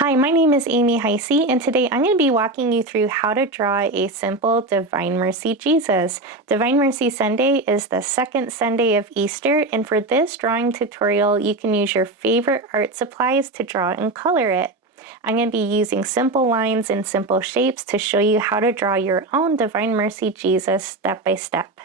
Hi, my name is Amy Heyse, and today I'm going to be walking you through how to draw a simple Divine Mercy Jesus. Divine Mercy Sunday is the second Sunday of Easter, and for this drawing tutorial, you can use your favorite art supplies to draw and color it. I'm going to be using simple lines and simple shapes to show you how to draw your own Divine Mercy Jesus step by step.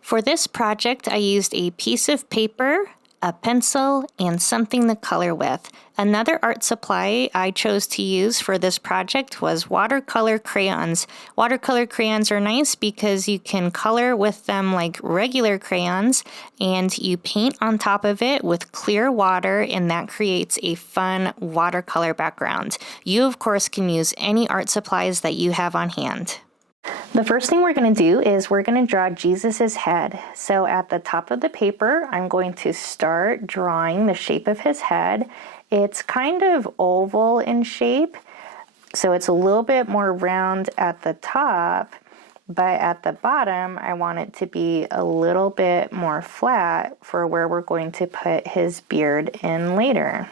For this project, I used a piece of paper, a pencil, and something to color with. Another art supply I chose to use for this project was watercolor crayons. Watercolor crayons are nice because you can color with them like regular crayons, and you paint on top of it with clear water, and that creates a fun watercolor background. You, of course, can use any art supplies that you have on hand. The first thing we're going to do is we're going to draw Jesus's head. So at the top of the paper, I'm going to start drawing the shape of his head. It's kind of oval in shape, so it's a little bit more round at the top, but at the bottom, I want it to be a little bit more flat for where we're going to put his beard in later.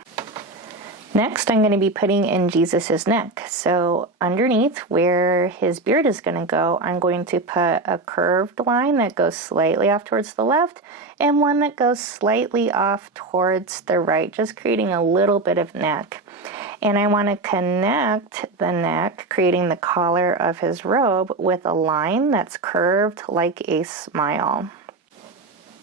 Next, I'm going to be putting in Jesus's neck. So underneath where his beard is going to go, I'm going to put a curved line that goes slightly off towards the left and one that goes slightly off towards the right, just creating a little bit of neck. And I want to connect the neck, creating the collar of his robe, with a line that's curved like a smile.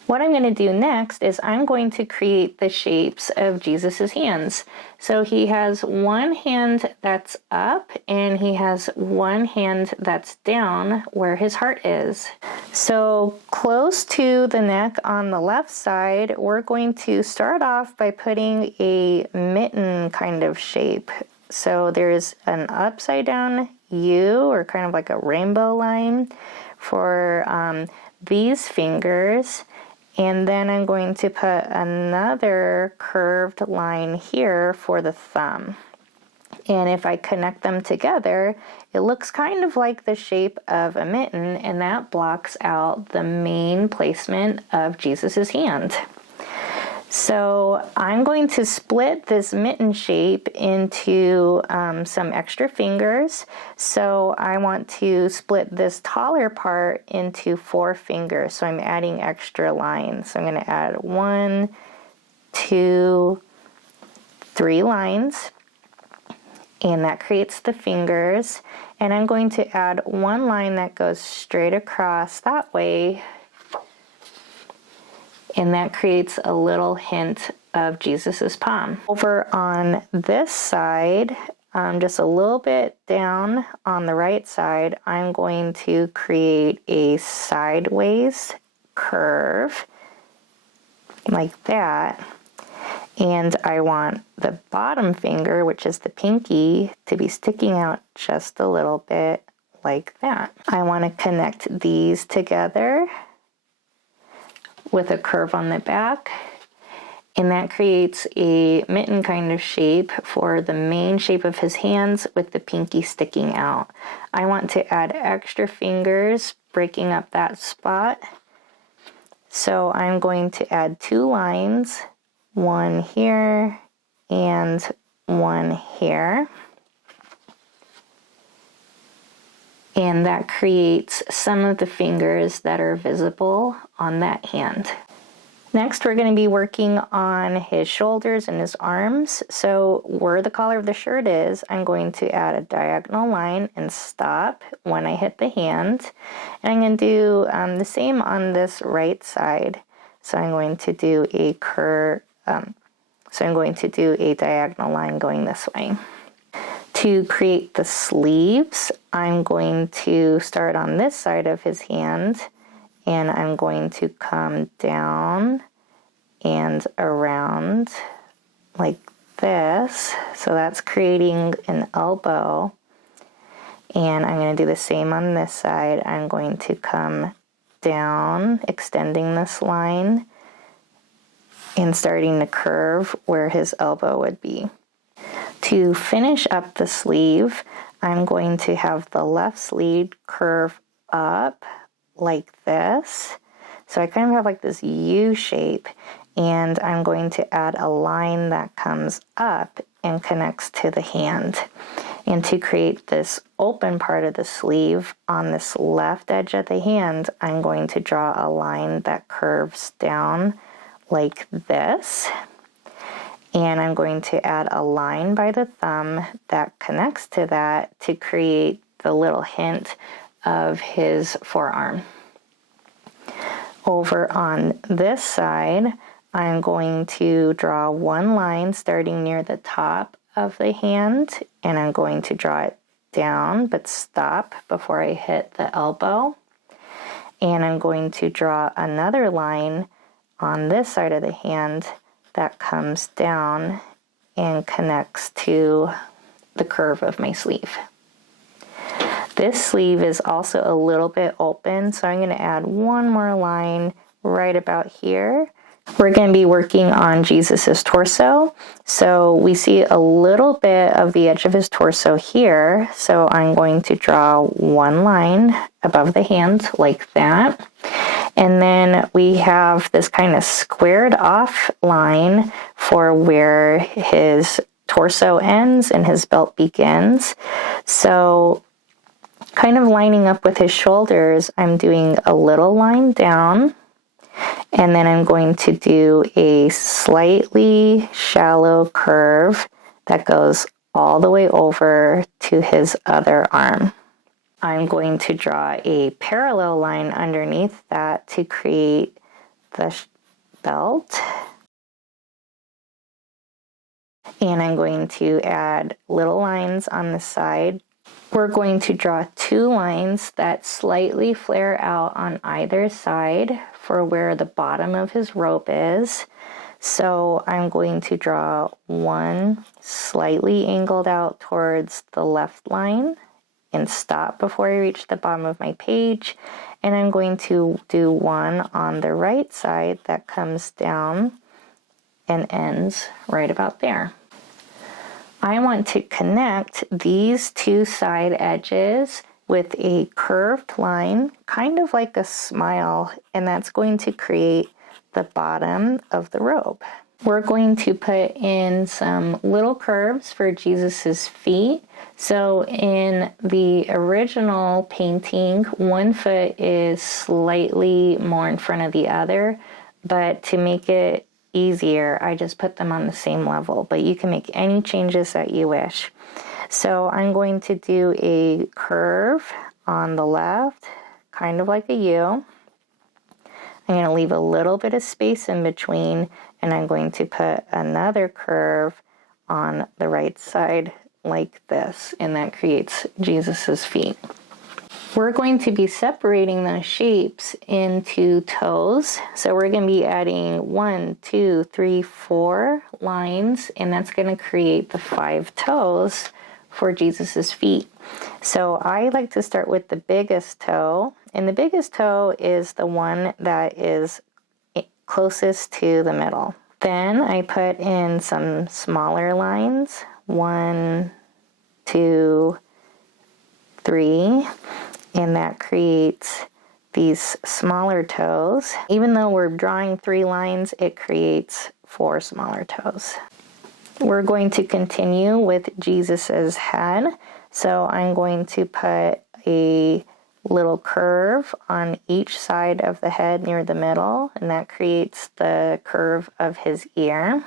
What I'm going to do next is I'm going to create the shapes of Jesus's hands. So he has one hand that's up and he has one hand that's down where his heart is. So close to the neck on the left side, we're going to start off by putting a mitten kind of shape. So there's an upside down U, or kind of like a rainbow line for these fingers. And then I'm going to put another curved line here for the thumb. And if I connect them together, it looks kind of like the shape of a mitten, and that blocks out the main placement of Jesus's hand. So I'm going to split this mitten shape into some extra fingers. So I want to split this taller part into 4 fingers. So I'm adding extra lines. So I'm going to add 1, 2, 3 lines. And that creates the fingers. And I'm going to add 1 line that goes straight across that way. And that creates a little hint of Jesus's palm. Over on this side, just a little bit down on the right side, I'm going to create a sideways curve like that. And I want the bottom finger, which is the pinky, to be sticking out just a little bit like that. I want to connect these together with a curve on the back, and that creates a mitten kind of shape for the main shape of his hands with the pinky sticking out. I want to add extra fingers, breaking up that spot. So I'm going to add 2 lines, 1 here and 1 here. And that creates some of the fingers that are visible on that hand. Next, we're going to be working on his shoulders and his arms. So where the collar of the shirt is, I'm going to add a diagonal line and stop when I hit the hand. And I'm going to do the same on this right side. So I'm going to do a diagonal line going this way. To create the sleeves, I'm going to start on this side of his hand, and I'm going to come down and around like this. So that's creating an elbow. And I'm going to do the same on this side. I'm going to come down, extending this line, and starting to curve where his elbow would be. To finish up the sleeve, I'm going to have the left sleeve curve up like this. So I kind of have like this U shape, and I'm going to add a line that comes up and connects to the hand. And to create this open part of the sleeve on this left edge of the hand, I'm going to draw a line that curves down like this. And I'm going to add a line by the thumb that connects to that to create the little hint of his forearm. Over on this side, I'm going to draw one line starting near the top of the hand, and I'm going to draw it down but stop before I hit the elbow. And I'm going to draw another line on this side of the hand that comes down and connects to the curve of my sleeve. This sleeve is also a little bit open, so I'm going to add one more line right about here. We're going to be working on Jesus's torso, so we see a little bit of the edge of his torso here, so I'm going to draw one line above the hand like that. And then we have this kind of squared off line for where his torso ends and his belt begins. So kind of lining up with his shoulders, I'm doing a little line down, and then I'm going to do a slightly shallow curve that goes all the way over to his other arm. I'm going to draw a parallel line underneath that to create the belt. And I'm going to add little lines on the side. We're going to draw two lines that slightly flare out on either side for where the bottom of his robe is. So I'm going to draw one slightly angled out towards the left line and stop before I reach the bottom of my page. And I'm going to do one on the right side that comes down and ends right about there. I want to connect these two side edges with a curved line, kind of like a smile, and that's going to create the bottom of the robe. We're going to put in some little curves for Jesus's feet. So in the original painting, one foot is slightly more in front of the other, but to make it easier, I just put them on the same level, but you can make any changes that you wish. So I'm going to do a curve on the left, kind of like a U. I'm going to leave a little bit of space in between, and I'm going to put another curve on the right side like this, and that creates Jesus's feet. We're going to be separating those shapes into toes. So we're going to be adding 1, 2, 3, 4 lines, and that's going to create the 5 toes for Jesus's feet. So I like to start with the biggest toe, and the biggest toe is the one that is closest to the middle. Then I put in some smaller lines, 1, 2, 3, and that creates these smaller toes. Even though we're drawing 3 lines, it creates 4 smaller toes. We're going to continue with Jesus's head. So I'm going to put a little curve on each side of the head near the middle, and that creates the curve of his ear.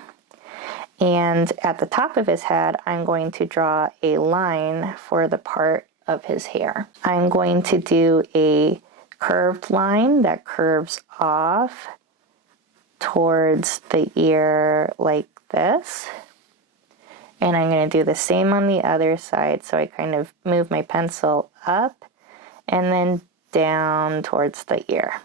And at the top of his head, I'm going to draw a line for the part of his hair. I'm going to do a curved line that curves off towards the ear like this. And I'm going to do the same on the other side. So I kind of move my pencil up and then down towards the ear.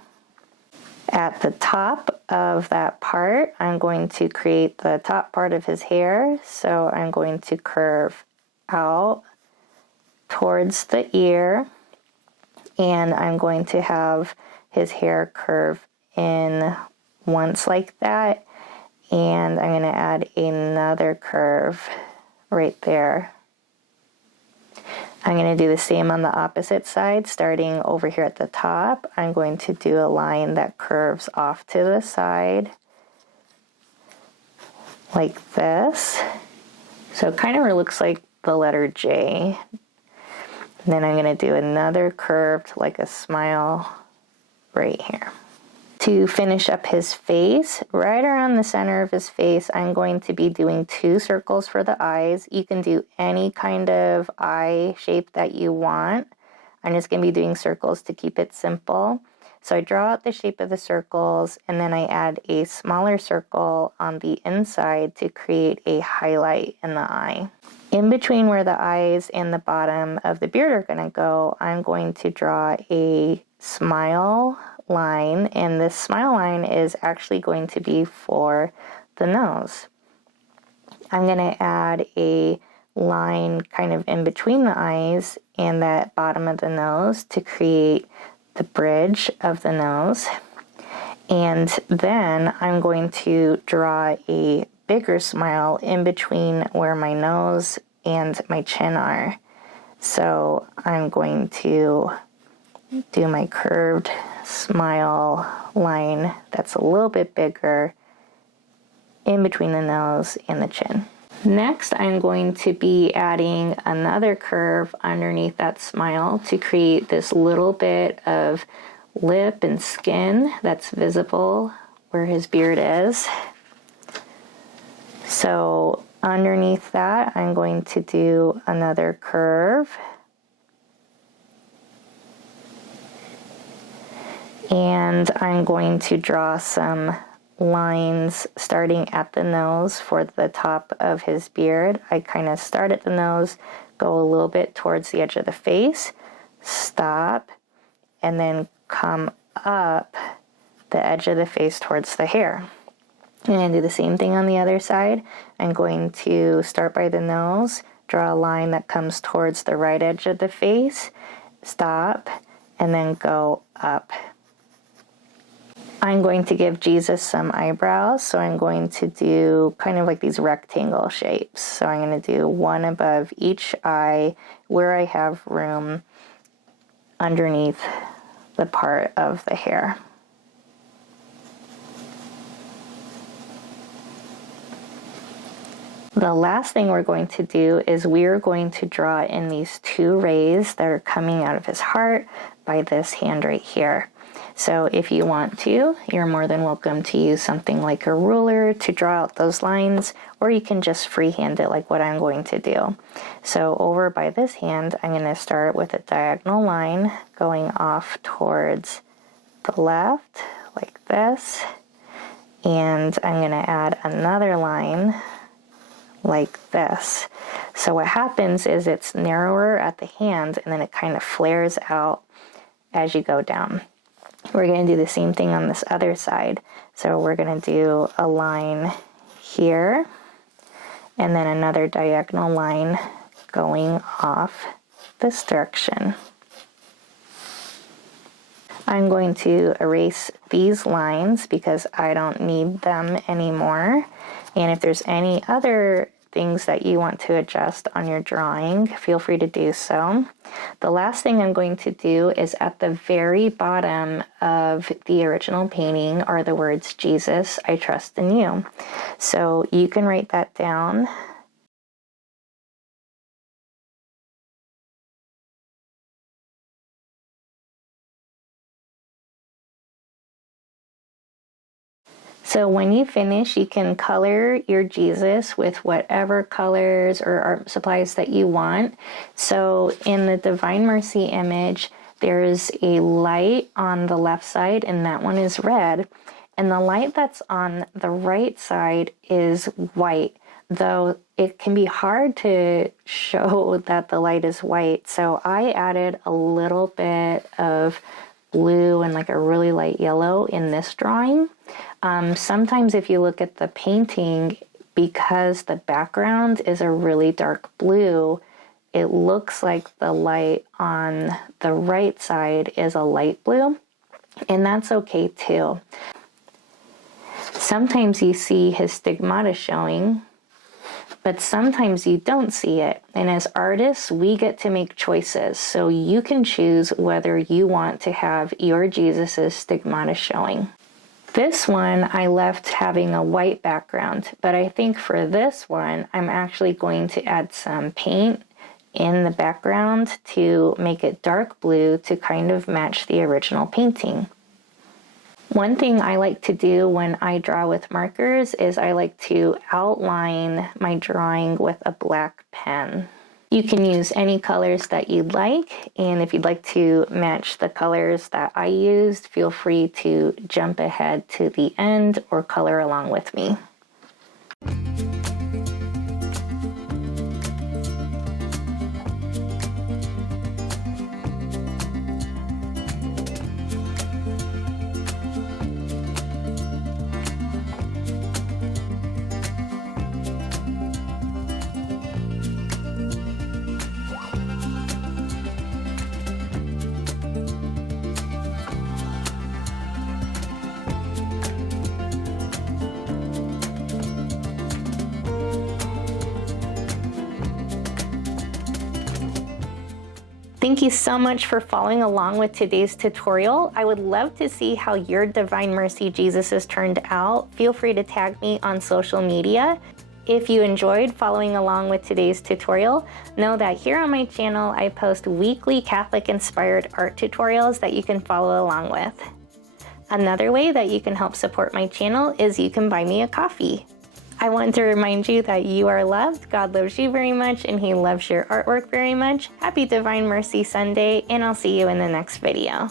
At the top of that part, I'm going to create the top part of his hair. So I'm going to curve out towards the ear, and I'm going to have his hair curve in once like that, and I'm going to add another curve right there. I'm going to do the same on the opposite side, starting over here at the top. I'm going to do a line that curves off to the side like this. So it kind of looks like the letter J. And then I'm going to do another curved like a smile right here. To finish up his face, right around the center of his face, I'm going to be doing 2 circles for the eyes. You can do any kind of eye shape that you want. I'm just going to be doing circles to keep it simple. So I draw out the shape of the circles, and then I add a smaller circle on the inside to create a highlight in the eye. In between where the eyes and the bottom of the beard are going to go, I'm going to draw a smile line, and this smile line is actually going to be for the nose. I'm going to add a line kind of in between the eyes and that bottom of the nose to create the bridge of the nose. And then I'm going to draw a bigger smile in between where my nose and my chin are. So I'm going to do my curved smile line that's a little bit bigger in between the nose and the chin. Next, I'm going to be adding another curve underneath that smile to create this little bit of lip and skin that's visible where his beard is. So underneath that, I'm going to do another curve. And I'm going to draw some lines starting at the nose for the top of his beard. I kind of start at the nose, go a little bit towards the edge of the face, stop, and then come up the edge of the face towards the hair. And do the same thing on the other side. I'm going to start by the nose, draw a line that comes towards the right edge of the face, stop, and then go up. I'm going to give Jesus some eyebrows, so I'm going to do kind of like these rectangle shapes. So I'm going to do one above each eye where I have room underneath the part of the hair. The last thing we're going to do is we're going to draw in these 2 rays that are coming out of his heart by this hand right here. So if you want to, you're more than welcome to use something like a ruler to draw out those lines, or you can just freehand it like what I'm going to do. So over by this hand, I'm going to start with a diagonal line going off towards the left like this, and I'm going to add another line like this. So what happens is it's narrower at the hand, and then it kind of flares out as you go down. We're going to do the same thing on this other side. So we're going to do a line here, and then another diagonal line going off this direction. I'm going to erase these lines because I don't need them anymore. And if there's any other things that you want to adjust on your drawing, feel free to do so. The last thing I'm going to do is at the very bottom of the original painting are the words, Jesus, I trust in you. So you can write that down. So when you finish, you can color your Jesus with whatever colors or art supplies that you want. So in the Divine Mercy image, there's a light on the left side, and that one is red. And the light that's on the right side is white, though it can be hard to show that the light is white. So I added a little bit of blue and like a really light yellow in this drawing. Sometimes if you look at the painting, because the background is a really dark blue, it looks like the light on the right side is a light blue, and that's okay too. Sometimes you see his stigmata showing, but sometimes you don't see it. And as artists, we get to make choices. So you can choose whether you want to have your Jesus's stigmata showing. This one I left having a white background, but I think for this one I'm actually going to add some paint in the background to make it dark blue to kind of match the original painting. One thing I like to do when I draw with markers is I like to outline my drawing with a black pen. You can use any colors that you'd like, and if you'd like to match the colors that I used, feel free to jump ahead to the end or color along with me. Thank you so much for following along with today's tutorial. I would love to see how your Divine Mercy Jesuses turned out. Feel free to tag me on social media. If you enjoyed following along with today's tutorial, know that here on my channel I post weekly Catholic-inspired art tutorials that you can follow along with. Another way that you can help support my channel is you can buy me a coffee. I want to remind you that you are loved, God loves you very much, and He loves your artwork very much. Happy Divine Mercy Sunday, and I'll see you in the next video.